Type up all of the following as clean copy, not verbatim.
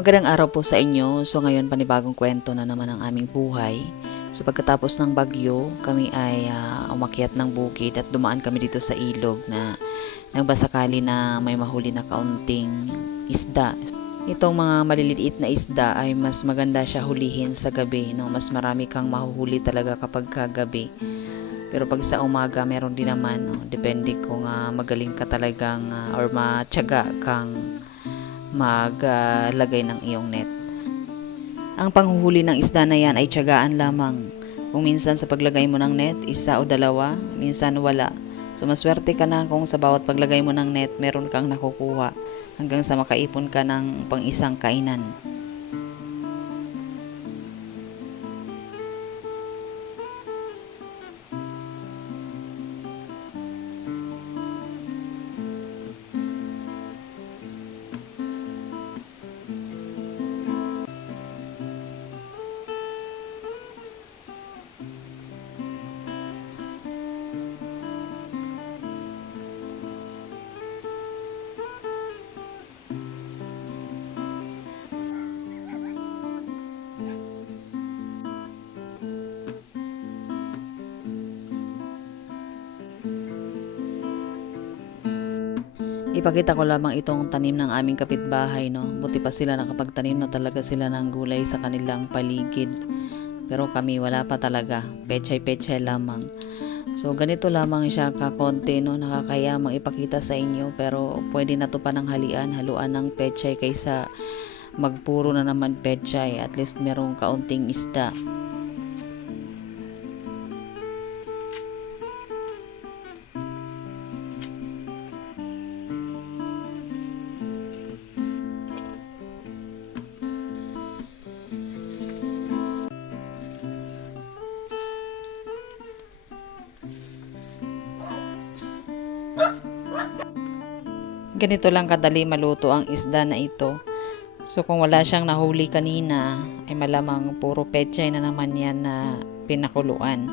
Magandang araw po sa inyo. So ngayon panibagong kwento na naman ang aming buhay. So pagkatapos ng bagyo, kami ay umakyat ng bukid at dumaan kami dito sa ilog na nagbasakali na may mahuli na kaunting isda. Itong mga maliliit na isda ay mas maganda siya hulihin sa gabi, no? Mas marami kang mahuhuli talaga kapag kagabi. Pero pag sa umaga, meron din naman, no? Depende kung magaling ka talagang or matyaga kang maglagay ng iyong net. Ang panghuhuli ng isda na yan ay tiyagaan lamang. Kung minsan sa paglagay mo ng net, isa o dalawa, minsan wala. So maswerte ka na kung sa bawat paglagay mo ng net, meron kang nakukuha hanggang sa makaipon ka ng pang-isang kainan. Ipakita ko lamang itong tanim ng aming kapitbahay, no? Buti pa sila nakapagtanim na talaga sila ng gulay sa kanilang paligid. Pero kami wala pa talaga, pechay-pechay lamang. So ganito lamang siya kakonti, no? Nakakayamang ipakita sa inyo, pero pwede na to pananghalian, haluan ng pechay kaysa magpuro na naman pechay. At least merong kaunting isda. Ganito lang kadali maluto ang isda na ito. So kung wala siyang nahuli kanina, ay malamang puro pechay na naman yan na pinakuluan.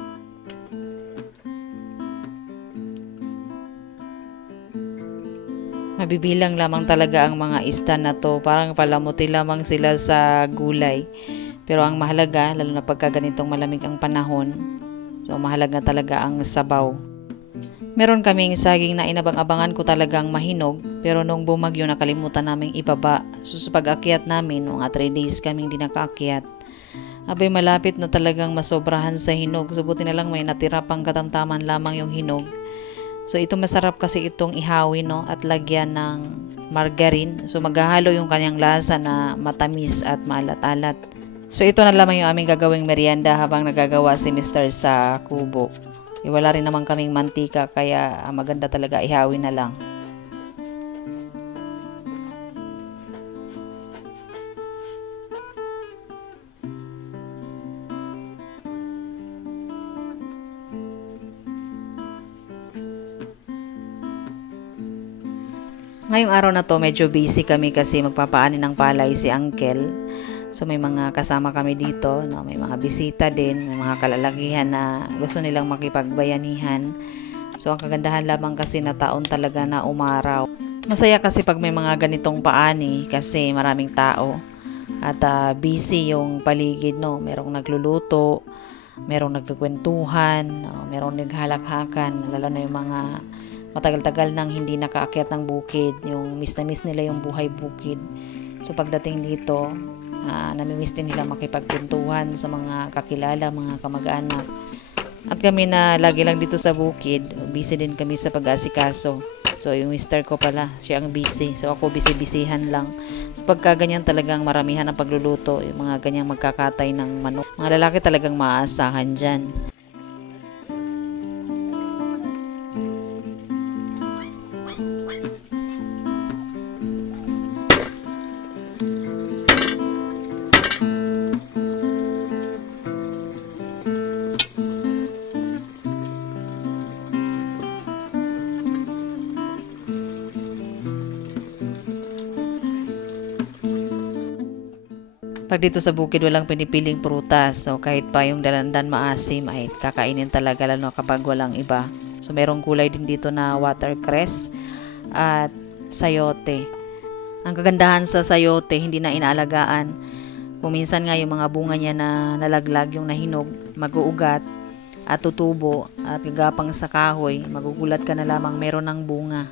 Mabibilang lamang talaga ang mga isda na to, parang palamuti lamang sila sa gulay. Pero ang mahalaga, lalo na pagka ganitong malamig ang panahon, so mahalaga talaga ang sabaw. Meron kaming saging na inabang-abangan ko talagang mahinog, pero nung bumagyo nakalimutan naming ibaba. So sa pag-akyat namin, mga 3 days kaming di nakaakyat, abay malapit na talagang masobrahan sa hinog. So buti na lang may natira pang katamtaman lamang yung hinog. So ito masarap kasi itong ihawin, no? At lagyan ng margarine. So maghahalo yung kanyang lasa na matamis at maalat-alat. So ito na lamang yung aming gagawing merienda habang nagagawa si Mr. sa kubo. Wala rin naman kaming mantika, kaya maganda talaga ihawin na lang. Ngayong araw na to medyo busy kami kasi magpapaanin ng palay si Uncle. So may mga kasama kami dito, no? May mga bisita din, may mga kalalakihan na gusto nilang makipagbayanihan. So ang kagandahan lamang kasi na taon talaga na umaraw. Masaya kasi pag may mga ganitong paani kasi maraming tao at busy yung paligid, no? Merong nagluluto, merong nagkukwentuhan, no? Merong naghalakhakan, lalo na yung mga matagal-tagal nang hindi nakaakyat ng bukid, yung miss na miss nila yung buhay bukid. So pagdating dito, namimiss din nila makipagkwentuhan sa mga kakilala, mga kamag-anak. At kami na lagi lang dito sa bukid, busy din kami sa pag-asikaso. So yung mister ko pala, siya ang busy. So ako busy-busyhan lang. So pagka ganyan talagang maramihan ang pagluluto, yung mga ganyang magkakatay ng manok. Mga lalaki talagang maaasahan dyan. Pag dito sa bukid walang pinipiling prutas. So kahit pa yung dalandan maasim ay kakainin talaga, lalo kapag walang iba. So merong gulay din dito na watercress at sayote. Ang kagandahan sa sayote, hindi na inaalagaan. Kung minsan nga yung mga bunga niya na nalaglag, yung nahinog, mag-uugat at tutubo at gagapang sa kahoy, magugulat ka na lamang meron ng bunga.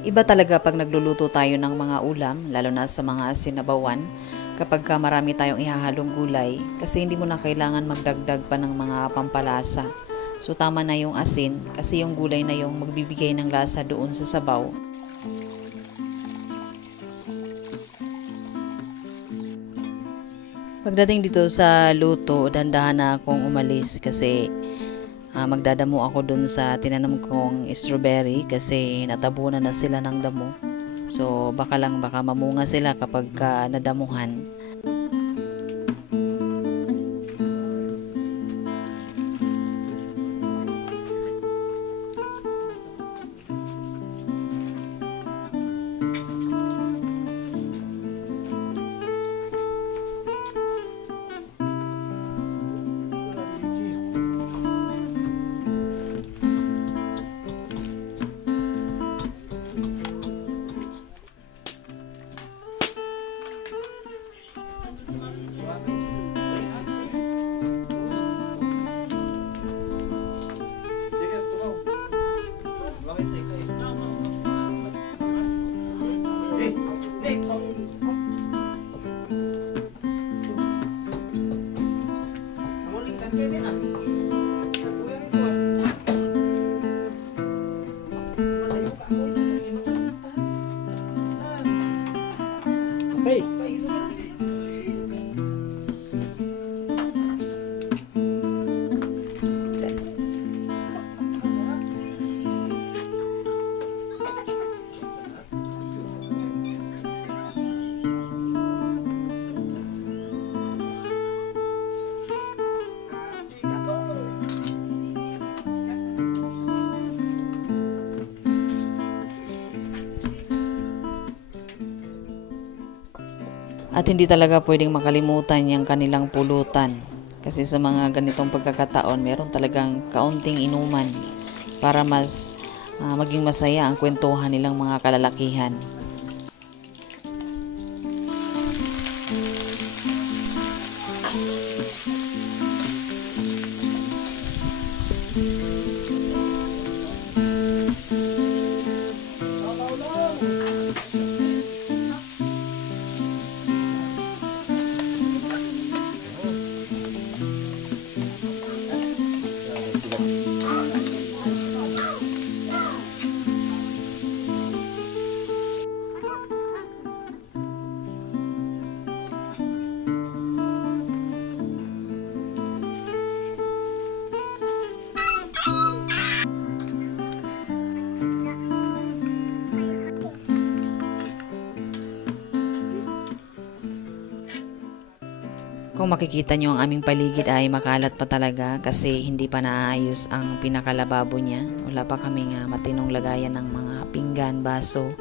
Iba talaga pag nagluluto tayo ng mga ulam, lalo na sa mga sinabawan, kapag marami tayong ihahalong gulay, kasi hindi mo na kailangan magdagdag pa ng mga pampalasa. So tama na yung asin, kasi yung gulay na yung magbibigay ng lasa doon sa sabaw. Pagdating dito sa luto, dandahan na akong umalis kasi magdadamo ako dun sa tinanong kong strawberry kasi natabunan na sila ng damo. So baka mamunga sila kapag nadamuhan. At hindi talaga pwedeng makalimutan yung kanilang pulutan. Kasi sa mga ganitong pagkakataon, meron talagang kaunting inuman para mas maging masaya ang kwentuhan nilang mga kalalakihan. Kung makikita nyo ang aming paligid ay makalat pa talaga kasi hindi pa naayos ang pinakalababo niya. Wala pa kaming matinong lagayan ng mga pinggan, baso.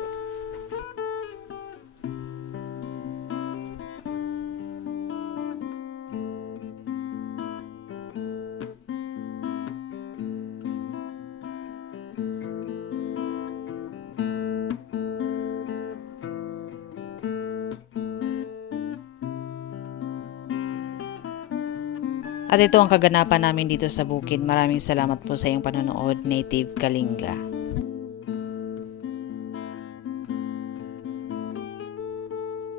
At ito ang kaganapan namin dito sa bukid. Maraming salamat po sa iyong panonood, Native Kalinga.